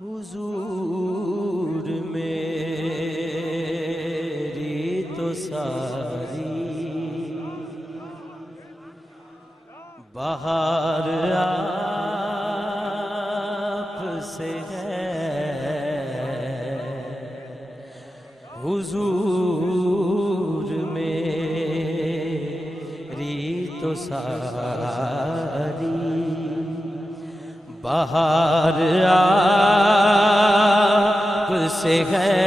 حضور میری تو ساری بہار آپ سے ہے، حضور میری تو ساری بہار آپ سے ہے،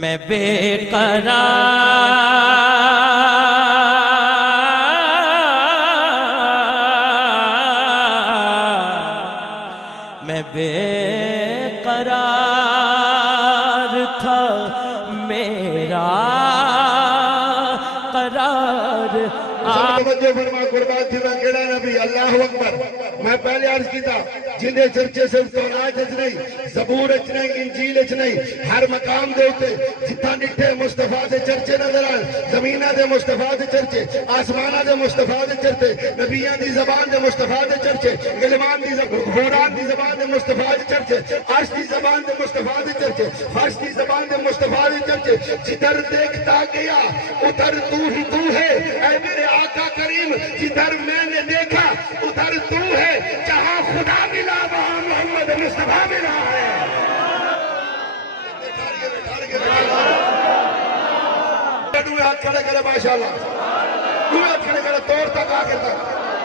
میں بے قرار، میں بے قرار تھا، میرا قرار توجہ فرما قربان تھی میں کہڑا نبی اللہ اکبر. میں پہلے عرض کی تھا جنہیں چرچے صرف تورات اچ نہیں، زبور اچ نہیں، انجیل اچ نہیں، ہر مقام دے ہوتے جتھا نٹھے مصطفیٰ دے چرچے نظر آئے، زمینہ دے مصطفیٰ دے چرچے، آسمانہ دے مصطفیٰ دے چرچے، نبیان دی زبان دے مصطفیٰ دے چرچے، علمان دی غوران دی زبان دے مصطفیٰ دے چرچے، عرش دی زبان دے مصطفیٰ دے چرچے، فرش دی زبان دے مصطفیٰ دے چرچے. جدھر دیکھتا گیا ادھر تو ہی تو ہے اے میرے آقا کریم، جدھر میں نے دیکھا ادھر تو ہے، جہاں خدا ملا وہاں محمد مصطفیٰ ملا ہے. دوئے ہاتھ کھڑے کرے ماشاءاللہ، دوئے ہاتھ کھڑے کرے توڑ تک آگے تک،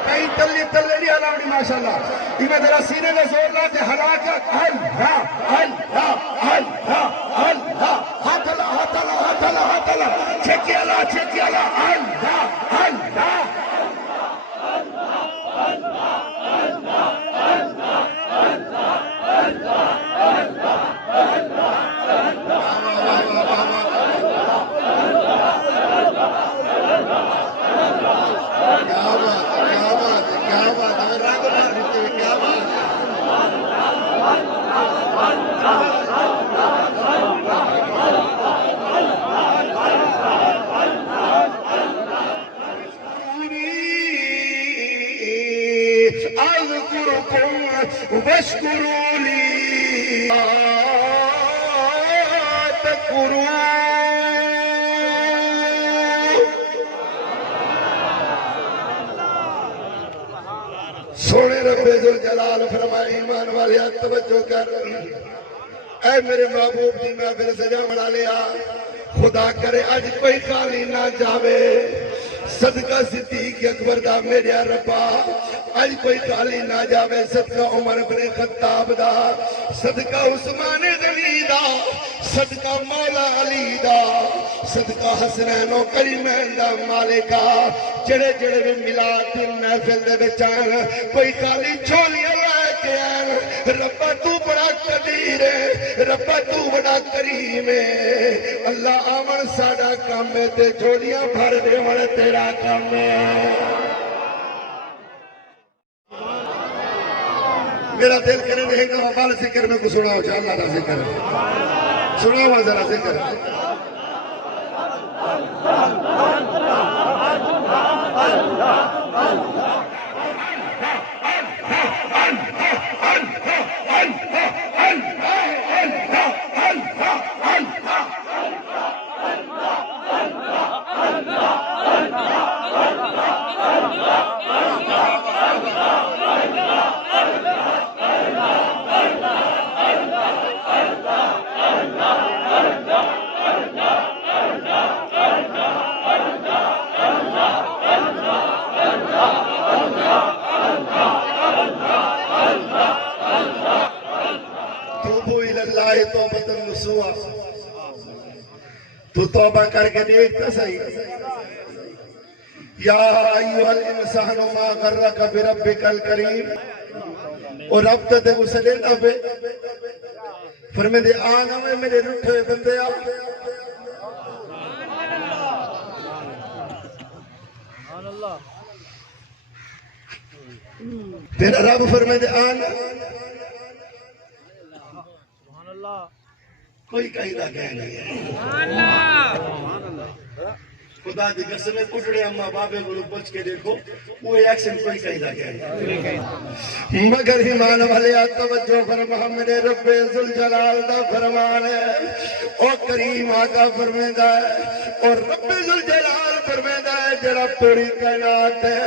کہیں تلے نہیں ہلاؤنی ماشاءاللہ. میں ذرا سینے میں زور لاتے ہلا کر اللہ اللہ اللہ اللہ، ہاتھ اللہ ہاتھ اللہ ہاتھ اللہ ہاتھ اللہ، چھکی اللہ چھکی اللہ، اللہ اللہ. اذکرکم واشکروا لی تکفرون. سونے رب ذوالجلال فرمائے ایمان والے توجہ کر، اے میرے محبوب دی محفل سجا بنا لیا، خدا کرے اج کوئی خالی نہ جاوے. صدقہ صدیق اکبر دا میرے ربا اج کوئی خالی نہ جاوے، صدقہ عمر بن خطاب دا، صدقہ عثمان غنی دا، صدقہ مولا علی دا، صدقہ حسنین و کریمین دا مالکا. جڑے جڑے بھی میلاد دی محفل دے وچ آن کوئی خالی جھولیاں لے کے آن، ربا تو بڑا قدیر ہے، ربا تو بڑا کریم ہے. اللہ آمن ساڈا کام ہے تے جھولیاں بھر دے من تیرا کام ہے. میرا دل کرے نہیں کہ وبال ذکر میں کو سناؤ جا اللہ دا ذکر سناؤ ذرا ذکر. تو توبہ کر کے دیکھتا صحیح. یا ایوہ الانسان ما غرک بربک الکریم، اور رب تے اسے لینا پہ فرمے دے آنا میں میرے رٹھے بندے آ. تیرا رب فرمے دے آنا کوئی کہیں دا کہہ نہیں ہے. خدا دی قسم کٹڑے اما بابے کو پوچھ کے دیکھو وہ ایکشن کوئی کہیں لگے مگر ایمان والے توجہ فرما میرے رب ذوالجلال دا فرمان ہے او کریم آقا فرمائندا ہے اور رب ذوالجلال فرمائندا ہے جڑا پوری کائنات ہے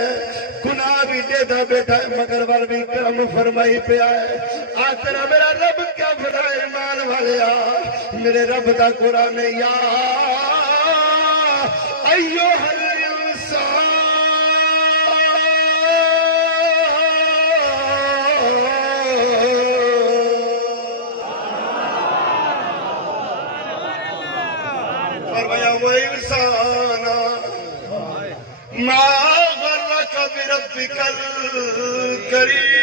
گناہ بھی دے دا بیٹا ہے مگر ور بھی کرم فرمائی پیا ہے آخر میرا رب کیا فرمائے ایمان والے میرے رب دا قرآن یا ایوہ الانسان فرمایا وہ انسان ما غرک بربک الکریم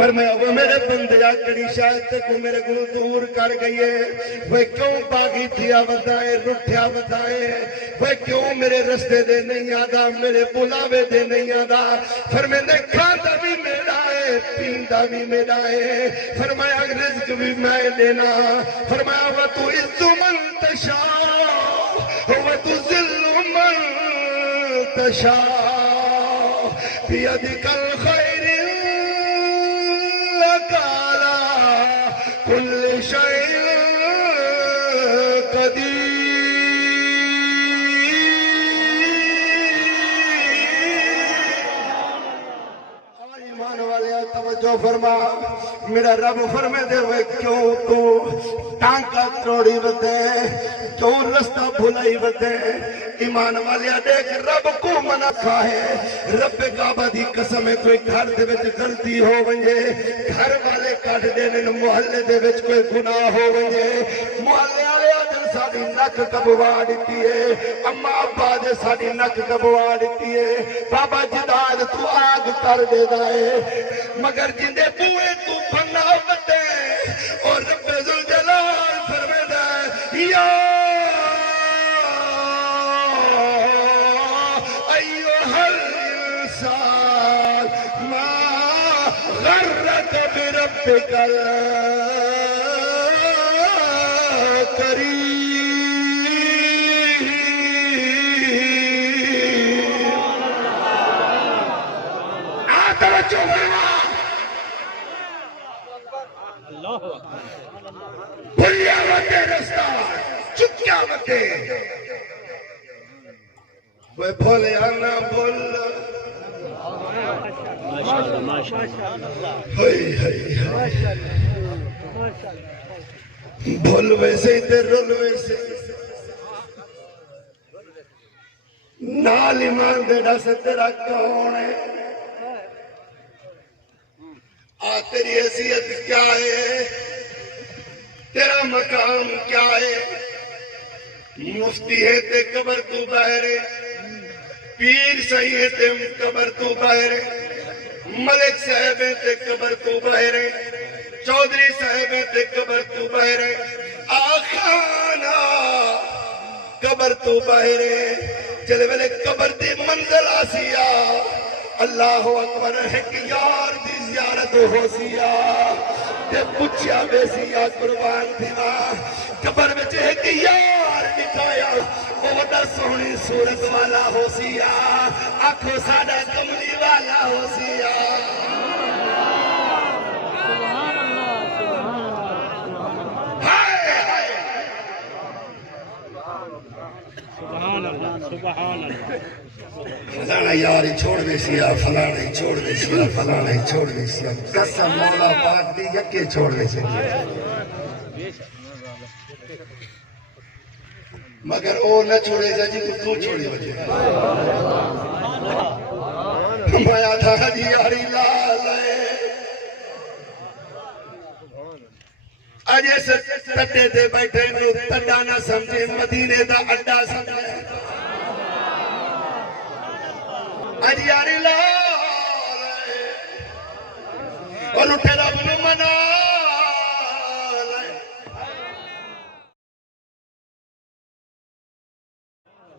فرمایا وہ میرے بندیا کڑی شاید تک میرے گناہ دور کر گئی ہے وہ کیوں باغی تھیا بتائے رٹھیا بتائے وہ کیوں میرے رستے دے نہیں آدھا میرے بلاوے دے نہیں آدھا فرمایا کھانا بھی میرا ہے پیندہ بھی میرا ہے فرمایا رزق بھی میں دینا فرمایا وہ تو عز من تشاء وہ تو ذل من تشاء بیدک الخیر كل شيء قدير ایمان والے توجہ فرما میرا رب فرمے دے ہوئے کیوں تو ٹانکا توڑی بتے کیوں رستہ بھلائی بتے ایمان والیا دیکھ رب کو منع کھائے رب کعبہ دی قسم ہے کوئی گھر دے وچ غلطی ہو ونجے گھر والے کٹ دینے محلے دے وچ کوئی گناہ ہو ونجے محلے والے دل ساڈی نک کبوا دتی ہے اما ابا دے ساڈی نک کبوا دتی ہے بابا جداد تو آگ کر دے ہے مگر جندے بوئے تو بنا بتے اور رب ذوالجلال فرمائے ہے یا بربک الکریم توجہ فرما بھلیا وتے رستہ چکیا وتے وہ بھولیا نہ بھول بھول ویسے تے رول ویسے نال ایمان دے ڈس تیرا کون ہے آ تیری حیثیت کیا ہے تیرا مقام کیا ہے مفتی ہے تے قبر تو بہرے پیر صحیح ہے تے قبر تو بہرے ملک صاحب ہے تے قبر تو بہرے چودھری صاحب ہے تے قبر تو بہرے آخانا قبر تو بہرے چلے ویلے قبر دی منزل آسیا اللہ اکبر ہے کہ یار دی زیارت ہو سیا تے پچھیا بے سیا قربان تھینا قبر میں ہے کہ یار نکایا وہ در سونی صورت والا ہو سیا آنکھوں ساڑا کملی والا ہو سیا فلانا یاری چھوڑ دے سیا فلانا ہی چھوڑ دے سیا فلانا ہی چھوڑ دے سیا قسم مولا پاک دی یکے چھوڑ دے سیا مگر او نہ چھوڑے جا جی تو چھوڑی وجہ ہمایا تھا حجی یاری لال آجے سے تٹے دے بیٹھے نو تٹا نہ سمجھے مدینے دا اڈا سمجھے حجی یاری لال اور اٹھے رب نو منا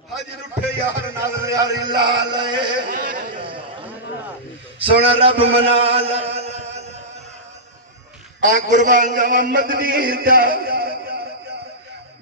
حجی اٹھے یار نال یاری لال سونا رب منا آن قربان جاوان مدنی دا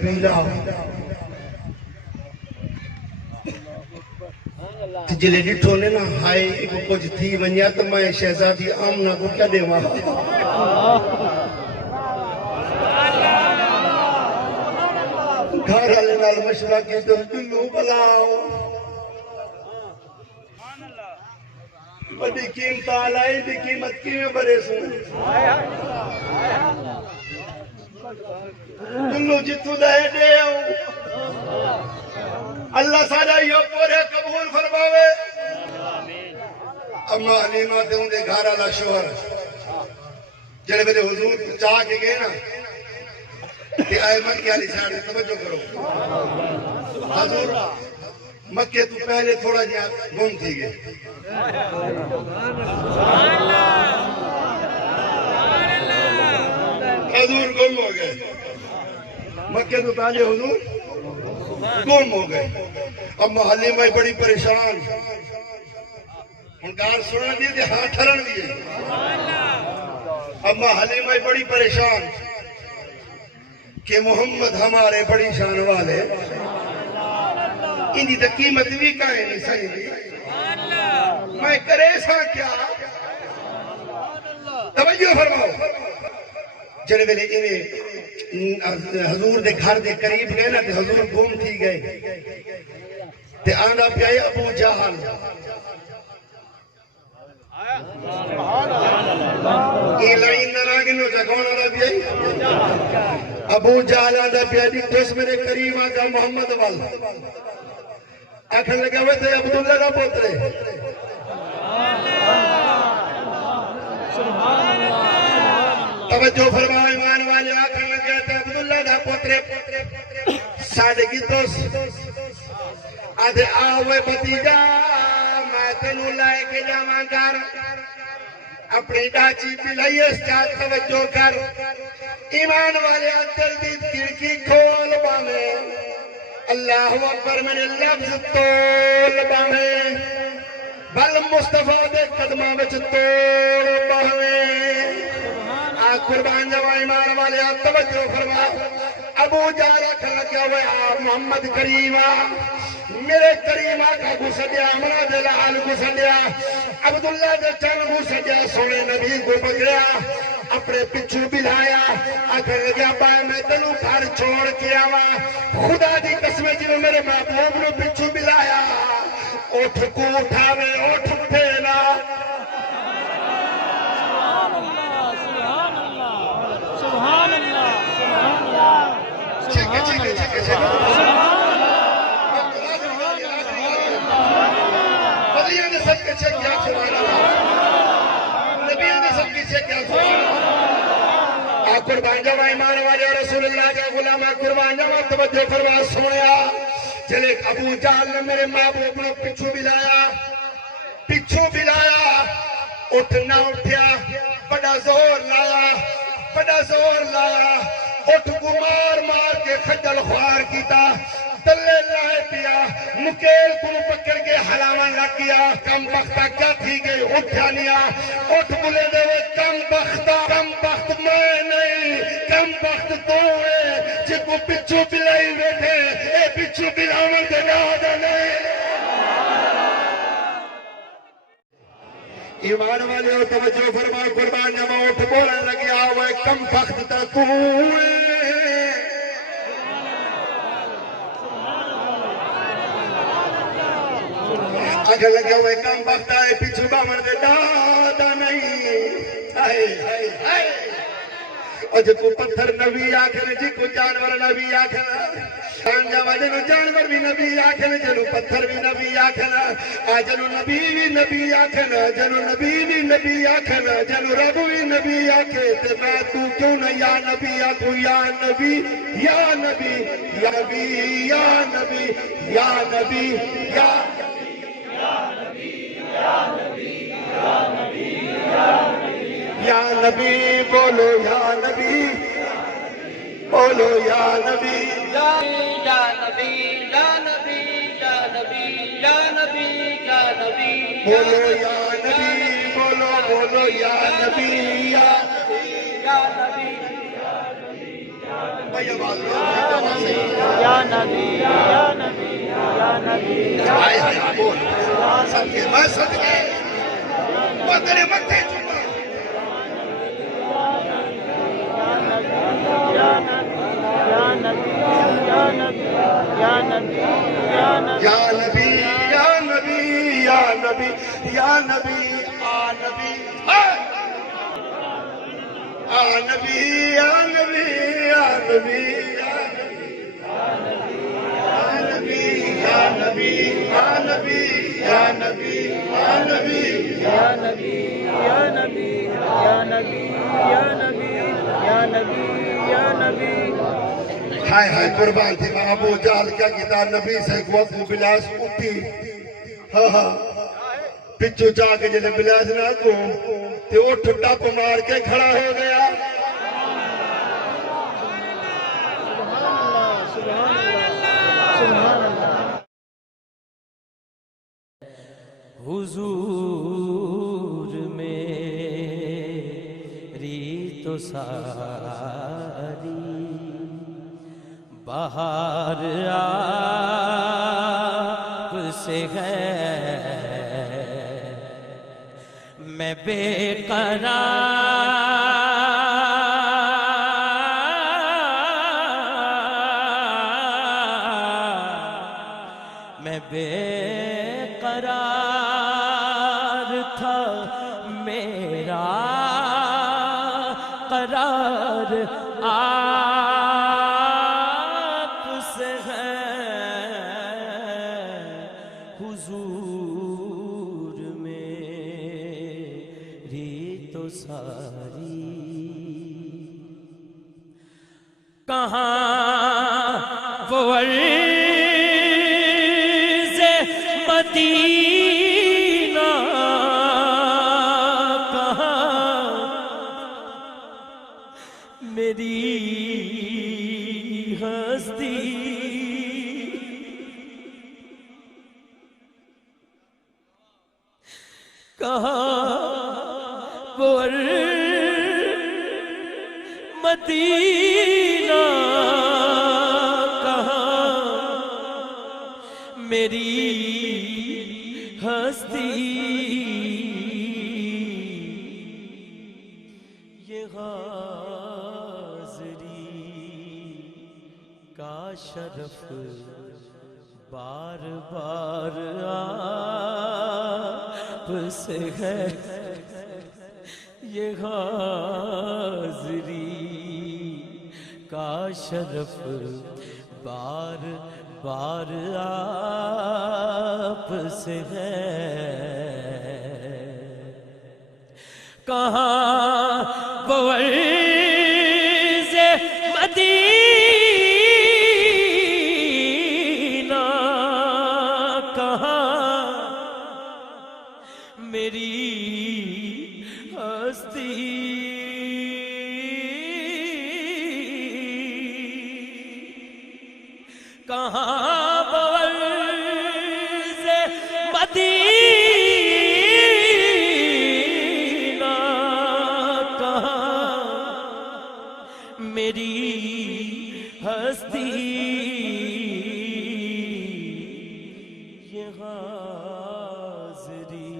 پیلا جلے ڈٹھو نے نا ہائے کو کچھ تھی ونیا تو میں شہزادی آمنہ کو کیا دے وہاں گھر آلے نال مشورہ کی تو دلو بلاؤ بڑی قیمت آلائی دی قیمت کی میں برے سن دلو جتو دے دے اللہ سارا یہ پورے قبول فرماوے اما حلیمہ تے ان دے گھر والا شوہر جڑے میرے حضور چاہ کے گئے نا کہ آئے مکہ والی سائیڈ سے توجہ کرو حضور مکہ تو پہلے تھوڑا جہاں گم تھی گئے حضور گم ہو گئے مکہ تو پہلے حضور گم ہو گئے اما حلیمہ بڑی پریشان ان کار سننا دیئے تھے ہاں ٹھرن دیئے اما حلیمہ بڑی پریشان کہ محمد ہمارے بڑی شان والے انہی تک قیمت بھی کائیں نہیں صحیح دی میں کرے سا کیا توجہ فرماؤ جنہے ویلے انہیں حضور دے گھر دے قریب گئے نا تے حضور گم تھی گئے تے آنا پیائے ابو جہل یہ لائن نہ راگنو جگون آنا پیائے ابو جہل آنا پیائے دیکھتوس میرے قریب آگا محمد وال آکھن لگے ہوئے تھے عبداللہ کا پوترے توجہ فرماؤ ایمان والے آکھن لگے تھے عبداللہ کا پوترے ساڑھے کی توس آدھے آوے بھتیجا میں تنو لائے کے جامع کر اپنی ڈاچی پلائی اس چاہت توجہ کر ایمان والے اندر دی کھڑکی کھول بانے اللہ اکبر میں نے لفظ تول بانے بل مصطفیٰ دے قدمہ میں تول بانے قربان جوا ایمان والے توجہ فرما ابو جارا کھلا کیا ہوئے محمد کریمہ میرے کریمہ کا گھسدیا امرہ دلال گھسدیا عبداللہ دے چن گھسدیا سونے نبی کو پکڑیا اپنے پچھو بلایا آکھر گیا بائے میں تنو گھر چھوڑ کے آوا خدا دی قسمیں جنہوں میرے محبوب نے پچھو بلایا اٹھ کو اٹھاوے اٹھ پھیلا سبحان اللہ سبحان اللہ چھکے چھکے چھکے چھکے نبیوں نے سب کے چھک کیا سبحان اللہ نبیوں نے سب کے چھک کیا سبحان اللہ قربان جاوا ایمان والے رسول اللہ کا غلام قربان جاوا توجہ فرما سنیا چلے ابو جہل نے میرے محبوب نے پچھو بلایا اٹھنا اٹھیا بڑا زور لایا اٹھ کو مار کے خجل خوار کیتا تلے لائے پیا مکیل کو پکڑ کے حلامان لگ گیا کم بختہ کیا تھی گئی اٹھا لیا اٹھ بلے دے وہ کم بخت میں نہیں کم بخت تو ہے جے کو پچھو بلائی بیٹھے اے پچھو بلاون دے نادا نہیں ایمان والے ہو توجہ فرما قربان جمع اٹھ بولن لگیا وہ کم بخت تا تو ہے آگے لگے ہوئے کم بخت آئے پیچھو باور دے دادا نہیں اور جب کو پتھر نبی آکھنے جی کو جانور نبی آکھنا جاوا جنو جانور بھی نبی آکھنا جنو پتھر بھی نبی آکھنا جنو نبی بھی نبی آکھنا جنو نبی بھی نبی آکھنا جنو رب بھی نبی آکھے تے میں تو کیوں نہ یا نبی آکھو یا نبی یا نبی یا نبی یا نبی یا نبی یا یا نبی بولو یا نبی بولو یا نبی یا نبی یا نبی یا نبی یا نبی یا نبی بولو یا نبی بولو یا نبی یا یا نبی بھائی آواز دو یا نبی یا نبی یا نبی ہائے ہائے بول صدقے میں صدقے وہ تیرے متھے چکا یا نبی یا نبی یا نبی یا نبی یا نبی یا نبی یا نبی یا نبی آ نبی آ نبی یا نبی یا نبی یا نبی یا نبی یا نبی یا نبی یا نبی یا نبی یا نبی یا نبی یا نبی یا نبی یا نبی ہائے ہائے قربان تھی ماں ابو جال کیا کیتا نبی سے قوت بلاس اٹھی ہاں ہاں پچھو چاہ کے جلے بلاس نہ کو تے اٹھ ٹپ مار کے کھڑا ہو گیا سبحان اللہ سبحان اللہ حضور میری تو ساری بہار آپ سے ہے میں بے قرار میں بے قرار تھا میرا قرار آپ سے ہے حضور میری تو ساری کہاں وہ عرض مدینہ کہاں میری ہستی کہاں وہ مدینہ کہاں میری ہستی یہ حاضری کا شرف بار بار آپ سے ہے یہ حاضری کا شرف بار بار آپ سے ہے کہاں وہ عرض مدینہ کہاں میری ہستی کہاں وہ عرض مدینہ کہاں میری ہستی یہ حاضری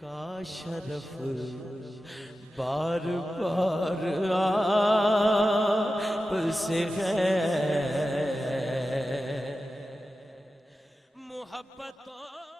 کا شرف بار بار آپ سے ہے محبتوں